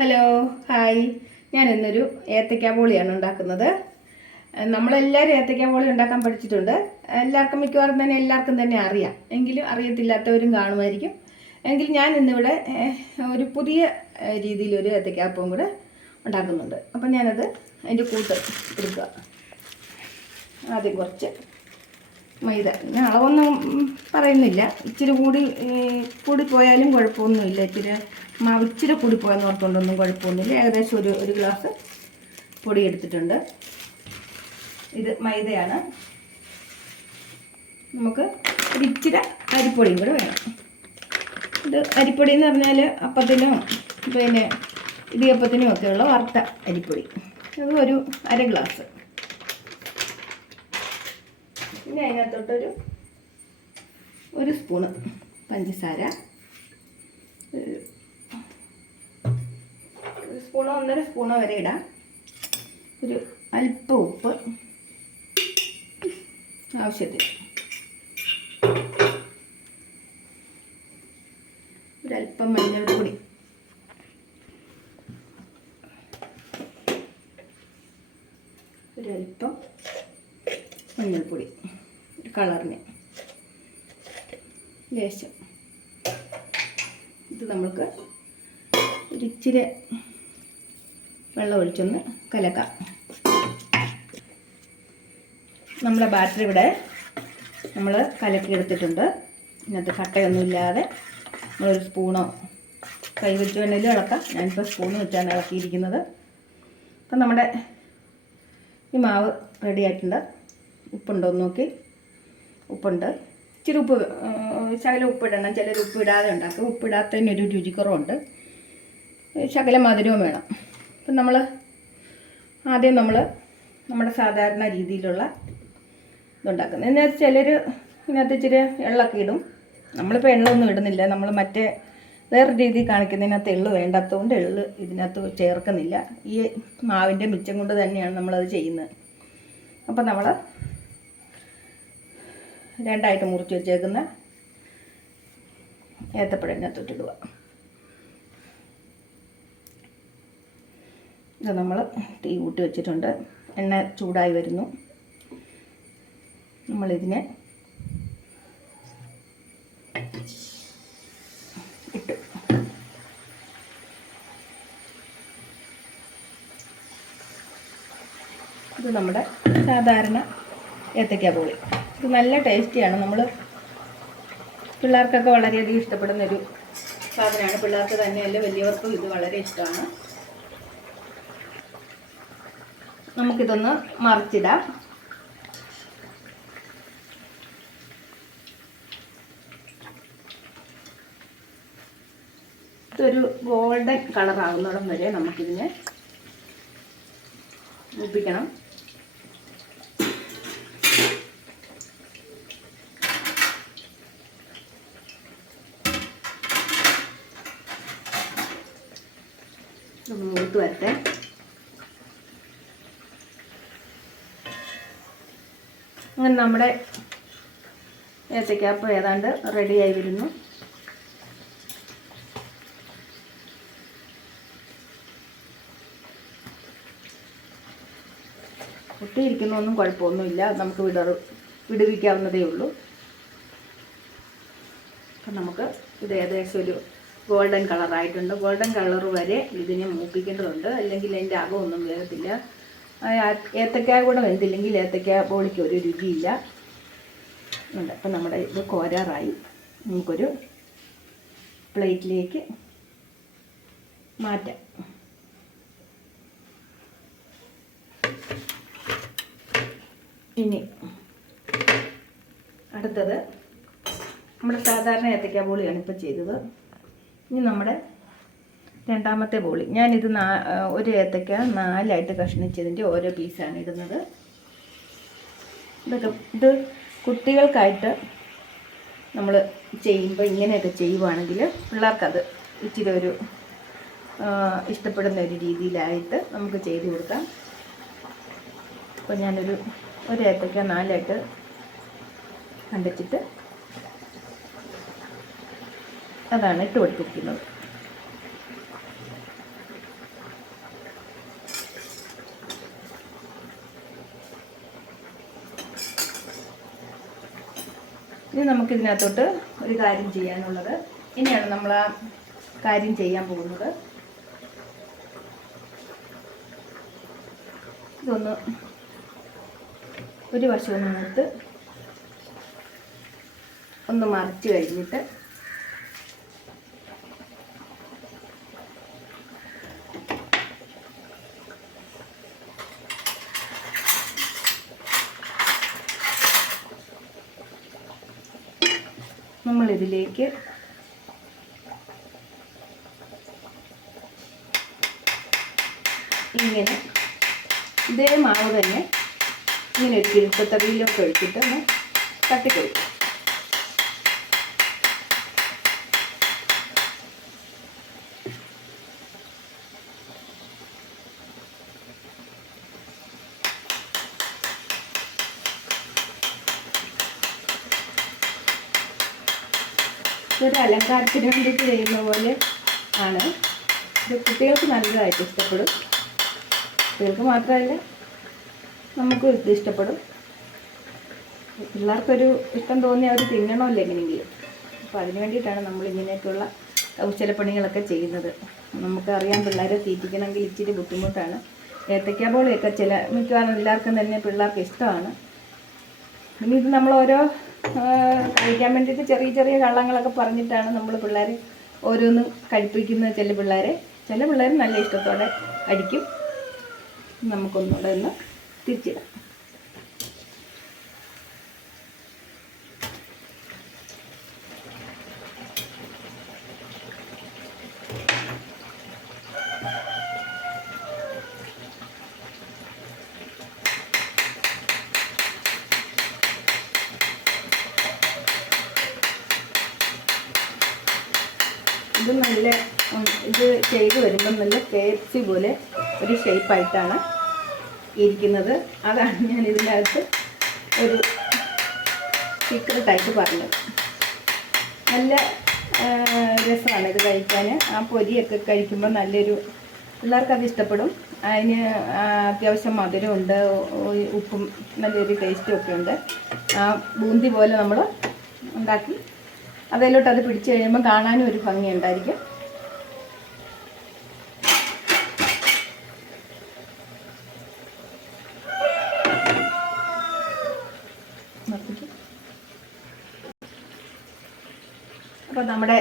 Hello, hi. ഞാൻ ഇന്നൊരു ഏത്തയ്ക്ക ബോളിയാണ് ഉണ്ടാക്കുന്നത്. നമ്മളെല്ലാവരും ഏത്തയ്ക്ക ബോളി ഉണ്ടാക്കാൻ പഠിച്ചിട്ടുണ്ട്. മിക്കവാറും തന്നെ എല്ലാവർക്കും തന്നെ അറിയാം. എങ്കിലും അറിയത്തില്ലാത്തവരും കാണുമായിരിക്കും. എങ്കിലും ഞാൻ ഇന്നിവിടെ ഒരു പുതിയ രീതിയിലൊരു ഏത്തയ്ക്കാപ്പവും കൂടെ ഉണ്ടാക്കുന്നുണ്ട്. അപ്പം ഞാനത് അതിൻ്റെ കൂട്ട് എടുക്കുക. ആദ്യം കുറച്ച് മൈദ, ഞാൻ അളവൊന്നും പറയുന്നില്ല. ഇച്ചിരി കൂടിപ്പോയാലും കുഴപ്പമൊന്നുമില്ല. ഇച്ചിരി കൂടിപ്പോയെന്ന് ഓർത്തുകൊണ്ടൊന്നും കുഴപ്പമൊന്നുമില്ല. ഏകദേശം ഒരു ഗ്ലാസ് പൊടി എടുത്തിട്ടുണ്ട്. ഇത് മൈദയാണ്. നമുക്ക് ഒരു ഇച്ചിരി അരിപ്പൊടിയും കൂടെ വേണം. ഇത് അരിപ്പൊടി എന്ന് പറഞ്ഞാൽ അപ്പത്തിനും പിന്നെ ഇടിയപ്പത്തിനും ഒക്കെയുള്ള വറുത്ത അരിപ്പൊടി. അത് ഒരു അര ഗ്ലാസ്. പിന്നെ അതിനകത്തോട്ടൊരു സ്പൂണ് പഞ്ചസാര, ഒരു സ്പൂണോ 1.5 സ്പൂണോ വരെ ഇടാം. ഒരു അല്പം ഉപ്പ് ആവശ്യത്തിന്, ഒരല്പം മഞ്ഞൾപ്പൊടി, ഒരല്പം മഞ്ഞൾപ്പൊടി കളറിന് ലേശം. ഇത് നമുക്ക് ഒരിച്ചിരി വെള്ളം ഒഴിച്ചൊന്ന് കലക്കാം. നമ്മളെ ബാറ്ററി ഇവിടെ നമ്മൾ കലക്കിയെടുത്തിട്ടുണ്ട്. ഇതിനകത്ത് കട്ടയൊന്നുമില്ലാതെ നമ്മളൊരു സ്പൂണോ കൈ വെച്ച് വേണമെങ്കിലും ഇളക്കാം. ഞാനിപ്പോൾ സ്പൂണ് വെച്ചാണ് ഇളക്കിയിരിക്കുന്നത്. അപ്പം നമ്മുടെ ഈ മാവ് റെഡി ആയിട്ടുണ്ട്. ഉപ്പുണ്ടോ എന്ന് നോക്കി. ഉപ്പുണ്ട്. ഇച്ചിരി ഉപ്പ്, ശകലം ഉപ്പിടണം. ചിലർ ഉപ്പിടാതെ ഉണ്ടാക്കും. ഉപ്പിടാത്തതിനൊരു രുചിക്കുറവുണ്ട്. ശകലം മധുരവും വേണം. അപ്പം ആദ്യം നമ്മുടെ സാധാരണ രീതിയിലുള്ള ഇതുണ്ടാക്കുന്നത്. എന്നാൽ ചിലർ ഇതിനകത്ത് ഇച്ചിരി എള്ളൊക്കെ ഇടും. നമ്മളിപ്പോൾ എള്ളൊന്നും ഇടുന്നില്ല. നമ്മൾ മറ്റേ വേറെ രീതി കാണിക്കുന്നതിനകത്ത് എള്ള് വേണ്ടാത്തതുകൊണ്ട് എള്ള് ഇതിനകത്ത് ചേർക്കുന്നില്ല. ഈ മാവിൻ്റെ മിച്ചം കൊണ്ട് തന്നെയാണ് നമ്മളത് ചെയ്യുന്നത്. അപ്പം നമ്മൾ രണ്ടായിട്ട് മുറിച്ച് വെച്ചേക്കുന്ന ഏത്തപ്പഴം ഇതിനകത്തോട്ടിടുക. ഇത് നമ്മൾ തീ കൂട്ടി വെച്ചിട്ടുണ്ട്. എണ്ണ ചൂടായി വരുന്നു. നമ്മളിതിനെ ഇട്ടു. ഇത് നമ്മുടെ സാധാരണ ഏത്തയ്ക്ക ബോളി. ഇത് നല്ല ടേസ്റ്റിയാണ്. പിള്ളേർക്കൊക്കെ വളരെയധികം ഇഷ്ടപ്പെടുന്നൊരു സാധനമാണ്. പിള്ളേർക്ക് തന്നെയല്ല, വലിയവർക്കും ഇത് വളരെ ഇഷ്ടമാണ്. നമുക്കിതൊന്ന് മറിച്ചിടാം. ഇതൊരു ഗോൾഡൻ കളറാകുന്നിടം വരെ നമുക്കിതിനെ മൂപ്പിക്കണം. മൂത്ത് വരട്ടെ. അങ്ങനെ നമ്മുടെ ഏത്തയ്ക്കാപ്പം ഏതാണ്ട് റെഡിയായി വരുന്നു. ഒട്ടിയിരിക്കുന്നൊന്നും കുഴപ്പമൊന്നുമില്ല. നമുക്ക് വിടുവിക്കാവുന്നതേ ഉള്ളൂ. അപ്പം നമുക്ക് ഇത് ഏകദേശം ഒരു ഗോൾഡൻ കളറായിട്ടുണ്ട്. ഗോൾഡൻ കളർ വരെ ഇതിനെ മൂപ്പിക്കേണ്ടതുണ്ട്. അല്ലെങ്കിൽ അതിൻ്റെ അകമൊന്നും വേഗത്തില്ല. ഏത്തയ്ക്ക കൂടെ വെന്തില്ലെങ്കിൽ ഏത്തയ്ക്ക ബോളിക്ക് ഒരു രുചിയില്ല. ഉണ്ട്. അപ്പം നമ്മുടെ ഇത് കോരാറായി. നമുക്കൊരു പ്ലേറ്റിലേക്ക് മാറ്റാം. ഇനി അടുത്തത് നമ്മുടെ സാധാരണ ഏത്തയ്ക്ക ബോളിയാണ് ഇപ്പോൾ ചെയ്തത്. ഇനി നമ്മുടെ രണ്ടാമത്തെ ബോളി. ഞാനിത് ഒരു ഏത്തയ്ക്ക 4ആയിട്ട് കഷ്ണിച്ചതിൻ്റെ ഓരോ പീസാണ് ഇടുന്നത്. ഇത് കുട്ടികൾക്കായിട്ട് നമ്മൾ ചെയ്യുമ്പോൾ ഇങ്ങനെയൊക്കെ ചെയ്യുവാണെങ്കിൽ പിള്ളേർക്കത് ഇച്ചിരി ഒരു ഇഷ്ടപ്പെടുന്ന ഒരു രീതിയിലായിട്ട് നമുക്ക് ചെയ്ത് കൊടുക്കാം. അപ്പോൾ ഞാനൊരു ഏത്തയ്ക്ക 4ആയിട്ട് കണ്ടിച്ചിട്ട് അതാണ് ഇട്ട് കൊടുത്തിരിക്കുന്നത്. ഇനി നമുക്കിതിനകത്തോട്ട് ഒരു കാര്യം ചെയ്യാനുള്ളത്. ഇനിയാണ് നമ്മൾ ആ കാര്യം ചെയ്യാൻ പോകുന്നത്. ഇതൊന്ന് ഒരു വശം നിന്നിട്ട് ഒന്ന് മറിച്ച് കഴിഞ്ഞിട്ട് നമ്മളിതിലേക്ക് ഇങ്ങനെ ഇതേ മാവ് തന്നെ ഇങ്ങനെ ഒരു കിഴുത്തത്തവിയിലൊക്കെ ഒഴിച്ചിട്ട് ഒന്ന് തട്ടിക്കൊടുക്കും. ഇതൊരു അലങ്കാരത്തിന് വേണ്ടിയിട്ട് ചെയ്യുന്ന പോലെ ആണ്. ഇത് കുട്ടികൾക്ക് നല്ലതായിട്ട് ഇഷ്ടപ്പെടും. കുട്ടികൾക്ക് മാത്രമല്ല നമുക്കും ഇത് ഇഷ്ടപ്പെടും. പിള്ളേർക്കൊരു ഇഷ്ടം തോന്നി അവർ തിന്നണമല്ലോ എങ്ങനെയെങ്കിലും. അപ്പോൾ അതിന് വേണ്ടിയിട്ടാണ് നമ്മൾ ഇങ്ങനെയൊക്കെയുള്ള കൗശലപ്പണികളൊക്കെ ചെയ്യുന്നത്. നമുക്കറിയാം പിള്ളേരെ തീറ്റിക്കണമെങ്കിൽ ഇച്ചിരി ബുദ്ധിമുട്ടാണ്. ഏത്തയ്ക്ക ബോളിയൊക്കെ മിക്കവാറും എല്ലാവർക്കും തന്നെ പിള്ളേർക്ക് ഇഷ്ടമാണ്. ഇനി ഇത് നമ്മൾ ഓരോ കഴിക്കാൻ വേണ്ടിയിട്ട് ചെറിയ ചെറിയ കള്ളങ്ങളൊക്കെ പറഞ്ഞിട്ടാണ് നമ്മൾ പിള്ളേരെ ഓരോന്ന് കഴിപ്പിക്കുന്നത്. ചില പിള്ളേർ നല്ല ഇഷ്ടത്തോടെ കഴിക്കും. നമുക്കൊന്നുകൂടെ ഒന്ന് തിരിച്ചിടാം. ഇത് ചെയ്ത് വരുമ്പം നല്ല KFC പോലെ ഒരു ഷേപ്പായിട്ടാണ് ഇരിക്കുന്നത്. അതാണ് ഞാൻ ഇതിനകത്ത് ഒരു സീക്രട്ടായിട്ട് പറഞ്ഞത്. നല്ല രസമാണ് ഇത് കഴിക്കാൻ. ആ പൊരിയൊക്കെ കഴിക്കുമ്പോൾ നല്ലൊരു പിള്ളേർക്കത് ഇഷ്ടപ്പെടും. അതിന് അത്യാവശ്യം മധുരമുണ്ട്, ഉപ്പും നല്ലൊരു ടേസ്റ്റും ഒക്കെ ഉണ്ട്. ആ ബൂന്തി പോലെ നമ്മൾ ഉണ്ടാക്കി അതിലോട്ട് അത് പിടിച്ച് കഴിയുമ്പോൾ കാണാനും ഒരു ഭംഗിയുണ്ടായിരിക്കും. അപ്പോൾ നമ്മുടെ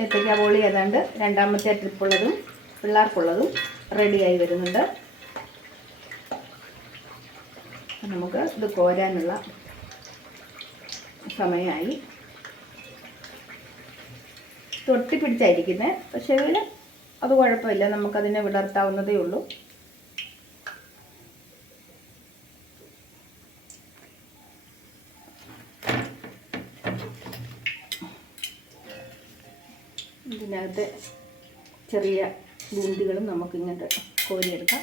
ഏത്തയ്ക്ക ബോളി ഏതാണ്ട് രണ്ടാമത്തെ ട്രിപ്പുള്ളതും പിള്ളേർക്കുള്ളതും റെഡിയായി വരുന്നുണ്ട്. നമുക്ക് ഇത് കോരാനുള്ള സമയമായി. തൊട്ടിപ്പിടിച്ചായിരിക്കുന്നത്, പക്ഷേ അത് കുഴപ്പമില്ല, നമുക്കതിനെ വിടർത്താവുന്നതേ ഉള്ളൂ. ഇതിനകത്ത് ചെറിയ ബൂന്തികളും നമുക്കിങ്ങോട്ട് കോരിയെടുക്കാം.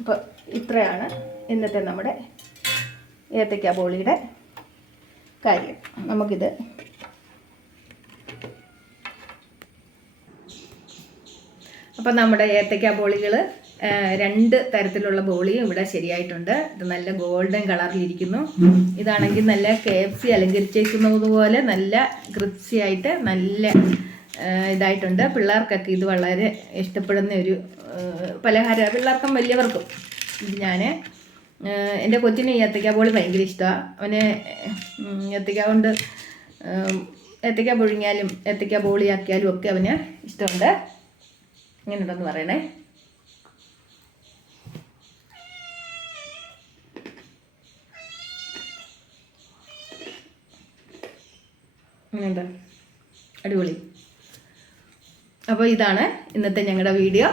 അപ്പോൾ ഇത്രയാണ് ഇന്നത്തെ നമ്മുടെ ഏത്തയ്ക്ക ബോളിയുടെ കാര്യം. നമുക്കിത് അപ്പോൾ നമ്മുടെ ഏത്തയ്ക്ക ബോളികൾ 2 തരത്തിലുള്ള ബോളിയും ഇവിടെ ശരിയായിട്ടുണ്ട്. ഇത് നല്ല ഗോൾഡൻ കളറിലിരിക്കുന്നു. ഇതാണെങ്കിൽ നല്ല KFC അലങ്കരിച്ചേക്കുന്നത് പോലെ നല്ല ക്രിസ്പി ആയിട്ട് നല്ല ഇതായിട്ടുണ്ട്. പിള്ളേർക്കൊക്കെ ഇത് വളരെ ഇഷ്ടപ്പെടുന്ന ഒരു പലഹാരം, പിള്ളേർക്കും വലിയവർക്കും. ഇത് ഞാൻ എൻ്റെ കൊച്ചിന് ഈ ഏത്തയ്ക്ക ബോളി ഭയങ്കര ഇഷ്ടമാണ്. അവന് ഏത്തയ്ക്ക കൊണ്ട് ഏത്തയ്ക്ക പുഴുങ്ങിയാലും ഏത്തയ്ക്ക ബോളിയാക്കിയാലും ഒക്കെ അവന് ഇഷ്ടമുണ്ട്. ഇങ്ങനെ ഉണ്ടെന്ന് പറയണേ. അങ്ങനെയുണ്ട്, അടിപൊളി. അപ്പോൾ ഇതാണ് ഇന്നത്തെ ഞങ്ങളുടെ വീഡിയോ.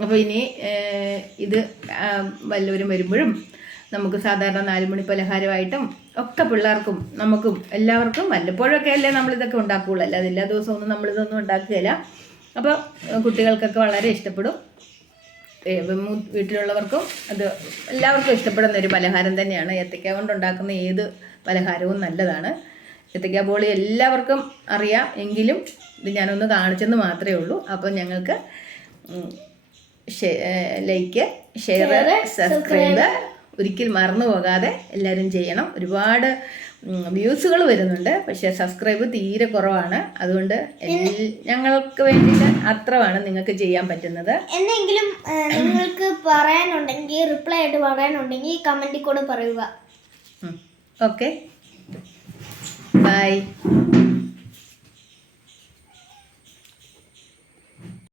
അപ്പോൾ ഇനി ഇത് വല്ലവരും വരുമ്പോഴും നമുക്ക് സാധാരണ 4 മണി പലഹാരമായിട്ടും ഒക്കെ പിള്ളേർക്കും നമുക്കും എല്ലാവർക്കും വല്ലപ്പോഴൊക്കെ അല്ലേ നമ്മളിതൊക്കെ ഉണ്ടാക്കുകയുള്ളൂ. അല്ലാതെ എല്ലാ ദിവസമൊന്നും നമ്മളിതൊന്നും ഉണ്ടാക്കുകയില്ല. അപ്പോൾ കുട്ടികൾക്കൊക്കെ വളരെ ഇഷ്ടപ്പെടും. വീട്ടിലുള്ളവർക്കും അത് എല്ലാവർക്കും ഇഷ്ടപ്പെടുന്ന ഒരു പലഹാരം തന്നെയാണ്. ഏത്തയ്ക്ക കൊണ്ടുണ്ടാക്കുന്ന ഏത് പലഹാരവും നല്ലതാണ്. ഏത്തയ്ക്ക ബോളി എല്ലാവർക്കും അറിയാം, എങ്കിലും ഇത് ഞാനൊന്ന് കാണിച്ചെന്ന് മാത്രമേ ഉള്ളൂ. അപ്പോൾ ഞങ്ങൾക്ക് ലൈക്ക്, ഷെയർ, സബ്സ്ക്രൈബ് ഒരിക്കലും മറന്നു പോകാതെ എല്ലാവരും ചെയ്യണം. ഒരുപാട് വ്യൂസുകൾ വരുന്നുണ്ട്, പക്ഷേ സബ്സ്ക്രൈബ് തീരെ കുറവാണ്. അതുകൊണ്ട് ഞങ്ങൾക്ക് വേണ്ടിയിട്ട് അത്രയാണ് നിങ്ങൾക്ക് ചെയ്യാൻ പറ്റുന്നത്. എന്തെങ്കിലും നിങ്ങൾക്ക് പറയാനുണ്ടെങ്കിൽ, റിപ്ലൈ ആയിട്ട് പറയാനുണ്ടെങ്കിൽ കമന്റിൽ കൂടെ പറയുക. Okay, by.